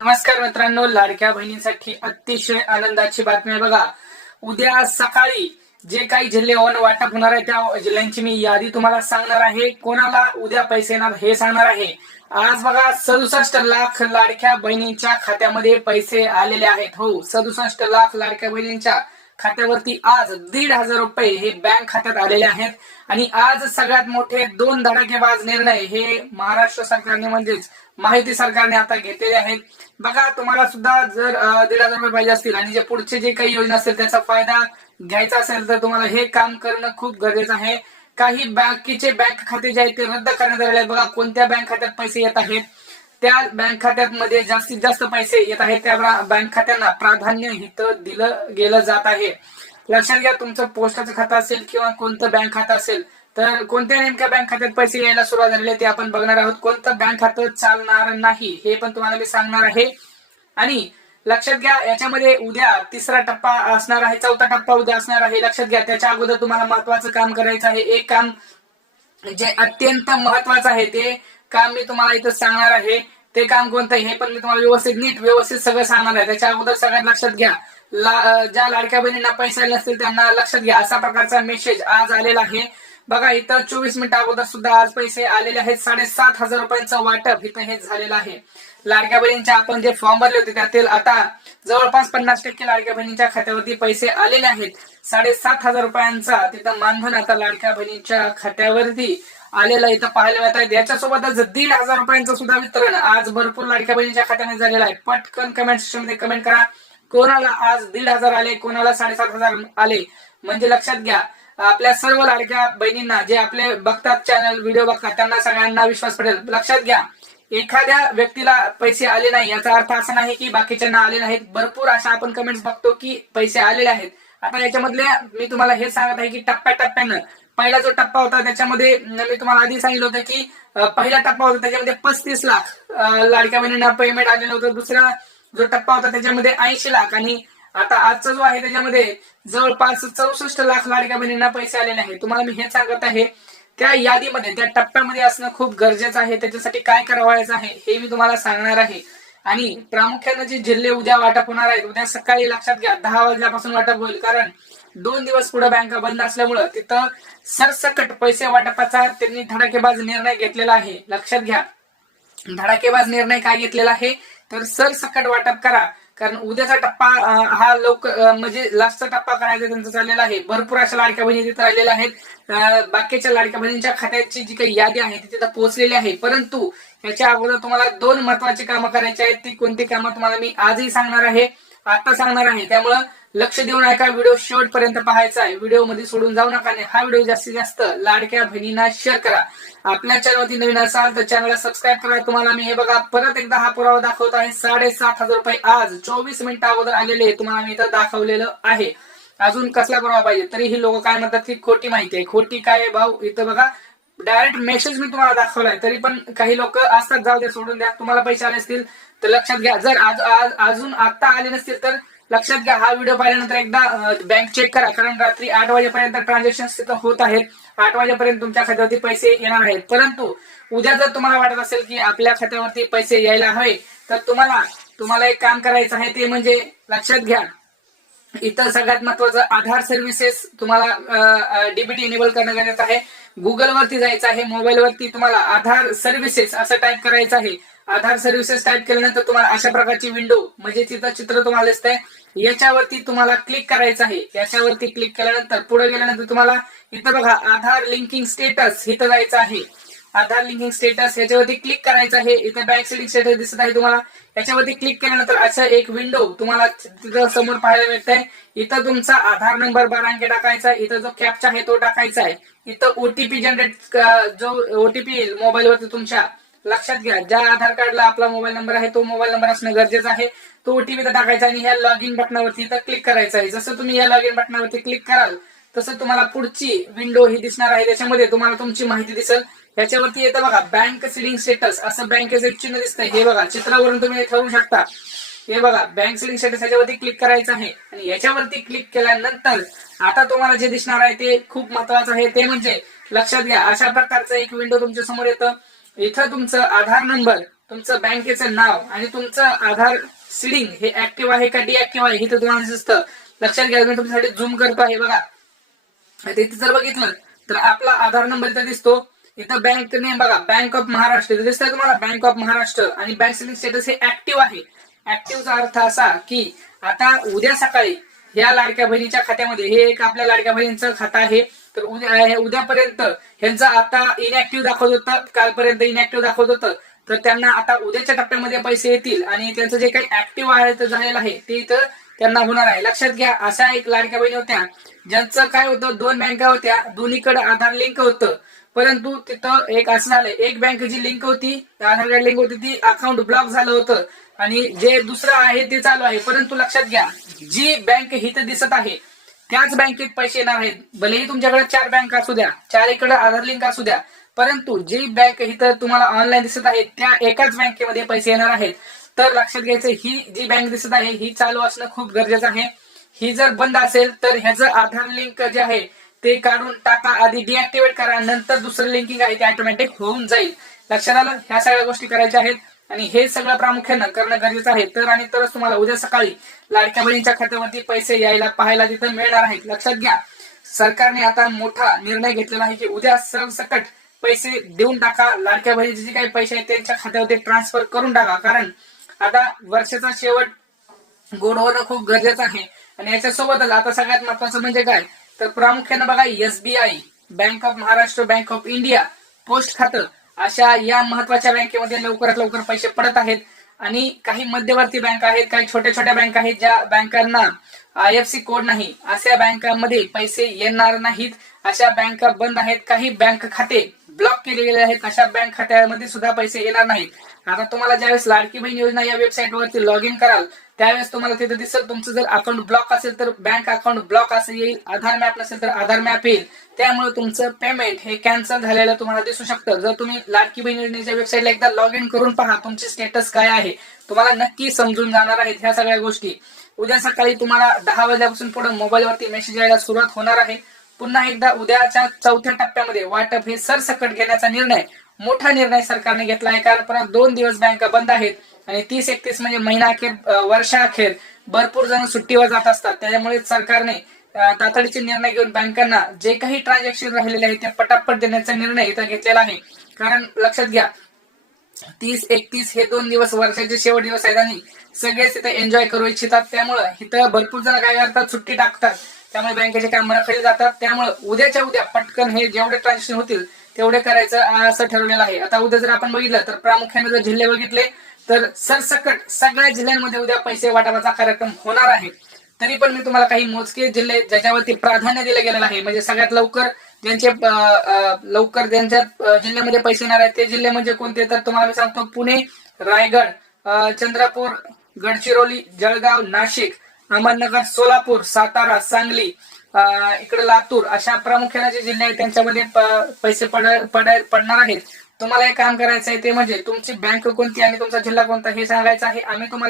नमस्कार मित्रांनो लाडक्या बहिणींसाठी अतिशय आनंदाची बातमी आहे बघा. उद्या सकाळी जे काही जिल्हे वन वाटप होणार आहे त्या जिल्ह्यांची मी यादी तुम्हाला सांगणार आहे. कोणाला उद्या पैसे येणार हे सांगणार आहे. आज बघा सदुसष्ट लाख लाडक्या बहिणींच्या खात्यामध्ये पैसे आलेले आहेत. हो सदुसष्ट लाख लाडक्या बहिणींच्या खात्यावरती आज दीड हजार रुपये हे बँक खात्यात आलेले आहेत. आणि आज सगळ्यात मोठे दोन धडाकेबाज निर्णय हे महाराष्ट्र सरकारने म्हणजेच माहिती सरकारने आता घेतलेले आहेत. बघा तुम्हाला सुद्धा जर दीड हजार रुपये पाहिजे असतील आणि जे पुढचे जे काही योजना असतील त्याचा फायदा घ्यायचा असेल तर तुम्हाला हे काम करणं खूप गरजेचं आहे. काही बँकेचे बँक खाते जे आहेत ते रद्द करण्यात आलेले आहेत. बघा कोणत्या बँक खात्यात पैसे येत आहेत? त्या बँक खात्यात मध्ये जास्तीत जास्त पैसे येत आहेत त्या बँक खात्यांना प्राधान्य इथं दिलं गेलं जात आहे. लक्षात घ्या तुमचं पोस्टाचं खातं असेल किंवा कोणतं बँक खातं असेल तर कोणत्या नेमक्या बँक खात्यात पैसे यायला सुरुवात झालेली ते आपण बघणार आहोत. कोणतं बँक खातं चालणार नाही हे पण तुम्हाला मी सांगणार आहे. आणि लक्षात घ्या याच्यामध्ये उद्या तिसरा टप्पा असणार आहे चौथा टप्पा उद्या असणार आहे. लक्षात घ्या त्याच्या अगोदर तुम्हाला महत्वाचं काम करायचं आहे. एक काम जे अत्यंत महत्वाचं आहे ते काम मी तुम्हाला इथं सांगणार आहे. ते काम कोणतं हे पण मी तुम्हाला व्यवस्थित नीट व्यवस्थित सगळं सांगणार आहे. त्याच्या अगोदर सगळ्यात लक्षात घ्या. ला- ज्या लाडक्या बहिणींना पैसे आले नसतील त्यांना लक्षात घ्या. असा प्रकारचा मेसेज आज आलेला आहे. बघा इथं चोवीस मिनिट अगोदर सुद्धा आज पैसे आलेले आहेत. साडेसात हजार रुपयांचं वाटप इथं हे झालेलं आहे. लाडक्या बहिणींच्या आपण जे फॉर्म भरले होते त्यातील आता जवळपास पन्नास टक्के लाडक्या बहिणींच्या खात्यावरती पैसे आलेले आहेत. साडेसात हजार रुपयांचा तिथं मानधन आता लाडक्या बहिणींच्या खात्यावरती आलेलं इथं पाहायला मिळत आहे याच्यासोबतच दीड हजार रुपयांचं सुद्धा वितरण आज भरपूर लाडक्या बहिणीच्या खात्याने झालेलं आहे. पटकन कमेंट सेक्शनमध्ये कमेंट करा. कोणाला आज दीड हजार आले कोणाला साडेसात हजार आले म्हणजे लक्षात घ्या. आपल्या सर्व लाडक्या बहिणींना जे आपले बघतात चॅनल व्हिडिओ बघतात त्यांना सगळ्यांना विश्वास पडेल लक्षात घ्या. एखाद्या व्यक्तीला पैसे आले नाही याचा अर्थ असा नाही की बाकीच्यांना आले नाहीत. भरपूर अशा आपण कमेंट्स बघतो की पैसे आलेले आहेत. आता याच्यामधले मी तुम्हाला हे सांगत आहे की टप्प्याटप्प्यानं पहिला जो टप्पा होता त्याच्यामध्ये मी तुम्हाला आधी सांगितलं होतं की पहिला टप्पा होता त्याच्यामध्ये पस्तीस लाख लाडक्या बहिणींना पेमेंट आलेलं होतं. दुसरा जो टप्पा होता त्याच्यामध्ये ऐंशी लाख. आणि आता आजचा जो आहे त्याच्यामध्ये जवळपास चौसष्ट लाख लाडक्या बहिणींना पैसे आलेले आहे तुम्हाला मी हे सांगत आहे त्या यादीमध्ये त्या टप्प्यामध्ये असणं खूप गरजेचं आहे. त्याच्यासाठी काय करावायचं आहे हे मी तुम्हाला सांगणार आहे. आणि प्रामुख्याने जे जिल्हे उद्या वाटप होणार आहेत उद्या सकाळी लक्षात घ्या दहा वाजल्यापासून वाटप होईल. कारण दोन दिवस पुढे बँका बंद असल्यामुळं तिथं सरसकट पैसे वाटपाचा त्यांनी धडाकेबाज निर्णय घेतलेला आहे. लक्षात घ्या. धडाकेबाज निर्णय काय घेतलेला आहे? तर सरसकट वाटप करा. कारण उद्याचा टप्पा हा लवकर म्हणजे लास्टचा टप्पा करायचा त्यांचा चाललेला आहे. भरपूर अशा लाडक्या बहिणी तिथे राहिलेल्या आहेत. बाकीच्या लाडक्या बहिणींच्या खात्याची जी काही यादी आहे ती तिथं पोहोचलेली आहे. परंतु याच्या अगोदर तुम्हाला दोन महत्वाची कामं करायची आहेत. ती कोणती कामं तुम्हाला मी आजही सांगणार आहे. आता सांगणार आहे. त्यामुळं लक्ष देऊन ऐका व्हिडिओ शेवटपर्यंत पाहायचा आहे. व्हिडिओमध्ये सोडून जाऊ नका आणि हा व्हिडिओ जास्तीत जास्त लाडक्या बहिणींना शेअर करा. आपल्या चॅनलवरती नवीन असाल तर चॅनलला सबस्क्राईब करा. तुम्हाला मी हे बघा परत एकदा हा पुरावा दाखवत आहे. साडेसात हजार रुपये आज चोवीस मिनिट अगोदर आलेले तुम्हाला मी इथं दाखवलेलं आहे. अजून कसला पुरावा पाहिजे? तरी ही लोक काय म्हणतात की खोटी माहिती आहे. खोटी काय भाऊ? इथं बघा डायरेक्ट मेसेज मी तुम्हाला दाखवलाय. तरी पण काही लोक असतात जाऊ द्या सोडून द्या. तुम्हाला पैसे आले असतील तर लक्षात घ्या. जर आज आज- अजून आता आले नसतील तर लक्षात घ्या हा व्हिडिओ पाहिल्यानंतर एकदा बँक चेक करा कारण रात्री आठ वाजेपर्यंत ट्रान्झॅक्शन तिथं होत आहेत. आठ वाजेपर्यंत तुमच्या खात्यावरती पैसे येणार आहेत. परंतु उद्या जर तुम्हाला वाटत असेल की आपल्या खात्यावरती पैसे यायला हवे तर तुम्हाला तुम्हाला एक काम करायचं आहे ते म्हणजे लक्षात घ्या. इतर सगळ्यात महत्वाचं आधार सर्व्हिसेस तुम्हाला डीबीटी इनेबल करणं गरजेचं आहे. गुगलवरती जायचं आहे मोबाईलवरती तुम्हाला आधार सर्व्हिसेस असं टाईप करायचं आहे. आधार सर्व्हिसेस टाईप केल्यानंतर तुम्हाला अशा प्रकारची विंडो म्हणजे तिथं चित्र तुम्हाला दिसतंय. याच्यावरती तुम्हाला क्लिक करायचं आहे. याच्यावरती क्लिक केल्यानंतर पुढे गेल्यानंतर तुम्हाला इथं बघा आधार लिंकिंग स्टेटस इथं जायचं आहे. आधार लिंकिंग स्टेटस याच्यावरती क्लिक करायचं आहे. इथे बँक सेटिंग स्टेटस दिसत आहे तुम्हाला. याच्यावरती क्लिक केल्यानंतर असं एक विंडो तुम्हाला तिथं समोर पाहायला मिळतंय. इथं तुमचा आधार नंबर बारा अंकी टाकायचा इथं जो कॅपचा आहे तो टाकायचा आहे. इथं ओटीपी जनरेट जो ओटीपी येईल मोबाईलवरती तुमच्या लक्षात घ्या ज्या आधार कार्डला आपला मोबाईल नंबर आहे तो मोबाईल नंबर असणं गरजेचं आहे. तो ओटीपी टाकायचा आणि ह्या लॉग इन बटनावरती इथं क्लिक करायचं आहे. जसं तुम्ही या लॉग इन बटनावरती क्लिक कराल तसं तुम्हाला पुढची विंडो ही दिसणार आहे. त्याच्यामध्ये तुम्हाला तुमची माहिती दिसेल. याच्यावरती येतं बघा बँक सिडिंग स्टेटस असं बँकेचं एक चिन्ह दिसतंय. हे बघा चित्रावरून तुम्ही ठरवू शकता. हे बघा बँक सिलिंग स्टेटस याच्यावरती क्लिक करायचं आहे. आणि याच्यावरती क्लिक केल्यानंतर आता तुम्हाला जे दिसणार आहे ते खूप महत्वाचं आहे. ते म्हणजे लक्षात घ्या अशा प्रकारचं एक विंडो तुमच्यासमोर येतं. इथं तुमचं आधार नंबर तुमचं बँकेचं नाव आणि तुमचं आधार सिडिंग हे ऍक्टिव्ह आहे का डिएक्टिव्ह आहे हे तर तुम्हाला दिसतं. लक्षात घ्या मी तुमच्यासाठी झूम करतो आहे बघा. तिथे जर बघितलं तर आपला आधार नंबर इथं दिसतो. इथं बँक नेम बघा बँक ऑफ महाराष्ट्र इथं दिसतंय तुम्हाला बँक ऑफ महाराष्ट्र आणि बँक सिलिंग स्टेटस हे ऍक्टिव्ह आहे. ऍक्टिव्हचा अर्थ असा की आता उद्या सकाळी या लाडक्या बहिणीच्या खात्यामध्ये हे एक आपल्या लाडक्या बहिणीचं खातं आहे. तर उद्या हे उद्यापर्यंत ह्यांचं आता इनॅक्टिव्ह दाखवत होतं कालपर्यंत इनॅक्टिव्ह दाखवत होतं. तर त्यांना आता उद्याच्या टप्प्यामध्ये पैसे येतील आणि त्यांचं जे काही ऍक्टिव्ह आहे झालेलं आहे ते इथं त्यांना होणार आहे. लक्षात घ्या अशा एक लाडक्या बहिणी होत्या ज्यांचं काय होतं दोन बँका होत्या दोन्हीकडे आधार लिंक होतं. परंतु तिथं एक असं झालं एक बँक जी लिंक होती आधार कार्ड लिंक होती ती अकाउंट ब्लॉक झालं होतं. आणि जे दुसरं आहे ते चालू आहे. परंतु लक्षात घ्या जी बँक हिथं दिसत आहे त्याच बँकेत पैसे येणार आहेत. भलेही तुमच्याकडे चार बँक असू द्या चार इकडे आधार लिंक असू द्या परंतु जी बँक इथं तुम्हाला ऑनलाईन दिसत आहे त्या एकाच बँकेमध्ये पैसे येणार आहेत. तर लक्षात घ्यायचं ही जी बँक दिसत आहे ही चालू असणं खूप गरजेचं आहे. ही जर बंद असेल तर ह्याचं आधार लिंक जे आहे ते काढून टाका आधी डिऍक्टिव्हेट करा नंतर दुसरं लिंकिंग आहे ते ऑटोमॅटिक होऊन जाईल. लक्षात आलं? ह्या सगळ्या गोष्टी करायच्या आहेत. आणि हे सगळं प्रामुख्यानं करणं गरजेचं आहे. तर आणि तरच तुम्हाला उद्या सकाळी लाडक्या बहिणीच्या खात्यावरती पैसे यायला पाहायला तिथं मिळणार आहेत. लक्षात घ्या सरकारने आता मोठा निर्णय घेतलेला आहे की उद्या सरसकट पैसे देऊन टाका. लाडक्या बहिणीचे जे काही पैसे आहेत त्यांच्या खात्यावरती ट्रान्सफर करून टाका. कारण आता वर्षाचा शेवट गोड होणं खूप गरजेचं आहे. आणि याच्यासोबतच आता सगळ्यात महत्वाचं म्हणजे काय? तर प्रामुख्यानं बघा SBI bank of Maharashtra bank of India post खातं अशा या महत्त्वाच्या बँकेमध्ये लवकरात लवकर पैसे पडत आहेत. आणि काही मध्यवर्ती बँक आहेत काही छोट्या छोट्या बँक आहेत ज्या बँकांना आय एफ सी कोड नाही. अशा बँकांमध्ये पैसे येणार नाहीत. अशा बँका बंद आहेत. काही बँक खाते ब्लॉक केले गेले आहेत अशा बँक खात्यामध्ये सुद्धा पैसे येणार नाहीत. आता तुम्हाला ज्यावेळेस लाडकी बहीण योजना या वेबसाईट वरती लॉग इन कराल त्यावेळेस तुम्हाला तिथे दिसेल तुमचं जर अकाउंट ब्लॉक असेल तर बँक अकाउंट ब्लॉक असं येईल. आधार मॅप नसेल तर आधार मॅप येईल. त्यामुळे तुमचं पेमेंट हे कॅन्सल झालेलं तुम्हाला दिसू शकतं. जर तुम्ही लाडकी बहीण योजनेच्या वेबसाईटला एकदा लॉग इन करून पहा तुमचे स्टेटस काय आहे. तुम्हाला नक्की समजून जाणार आहेत ह्या सगळ्या गोष्टी. उद्या सकाळी तुम्हाला दहा वाजल्यापासून पुढे मोबाईलवरती मेसेज यायला सुरुवात होणार आहे. पुन्हा एकदा उद्याच्या चौथ्या टप्प्यामध्ये वाटप हे सरसकट घेण्याचा निर्णय मोठा निर्णय सरकारने घेतला आहे कारण परत दोन दिवस बँका बंद आहेत आणि तीस एकतीस म्हणजे महिना अखेर अं, वर्षाअखेर भरपूर जण सुट्टीवर जात असतात. त्याच्यामुळे सरकारने तातडीचे निर्णय घेऊन बँकांना जे काही ट्रान्झॅक्शन राहिलेले आहे ते पटापट देण्याचा निर्णय इथं घेतलेला आहे. कारण लक्षात घ्या तीस एकतीस हे दोन दिवस वर्षाचे शेवट दिवस आहेत आणि सगळेच इथे एन्जॉय करू इच्छितात. त्यामुळं इथं भरपूर जण काय करतात सुट्टी टाकतात. त्यामुळे बँकेचे काम राखले जातात. त्यामुळे उद्याच्या उद्या पटकन हे जेवढे ट्रान्झॅक्शन होतील तेवढे करायचं असं ठरवलेलं आहे. आता उद्या जर आपण बघितलं तर प्रामुख्याने जर जिल्हे बघितले तर सरसकट सगळ्या जिल्ह्यांमध्ये उद्या पैसे वाटपाचा कार्यक्रम होणार आहे. तरी पण मी तुम्हाला काही मोजके जिल्हे ज्याच्यावरती प्राधान्य दिलं गेलेलं आहे. म्हणजे सगळ्यात लवकर ज्यांचे लवकर ज्यांच्या जिल्ह्यामध्ये पैसे येणार आहेत ते जिल्हे म्हणजे कोणते? तर तुम्हाला मी सांगतो पुणे रायगड चंद्रपूर गडचिरोली जळगाव नाशिक अहमदनगर सोलापूर सातारा सांगली इकडे लातूर अशा प्रामुख्याने जे जिल्हे आहेत त्यांच्यामध्ये पैसे पड पड- पडणार आहेत. तुम्हाला एक काम करायचं आहे ते म्हणजे तुमची बँक कोणती आणि तुमचा जिल्हा कोणता हे सांगायचं आहे. आम्ही तुम्हाला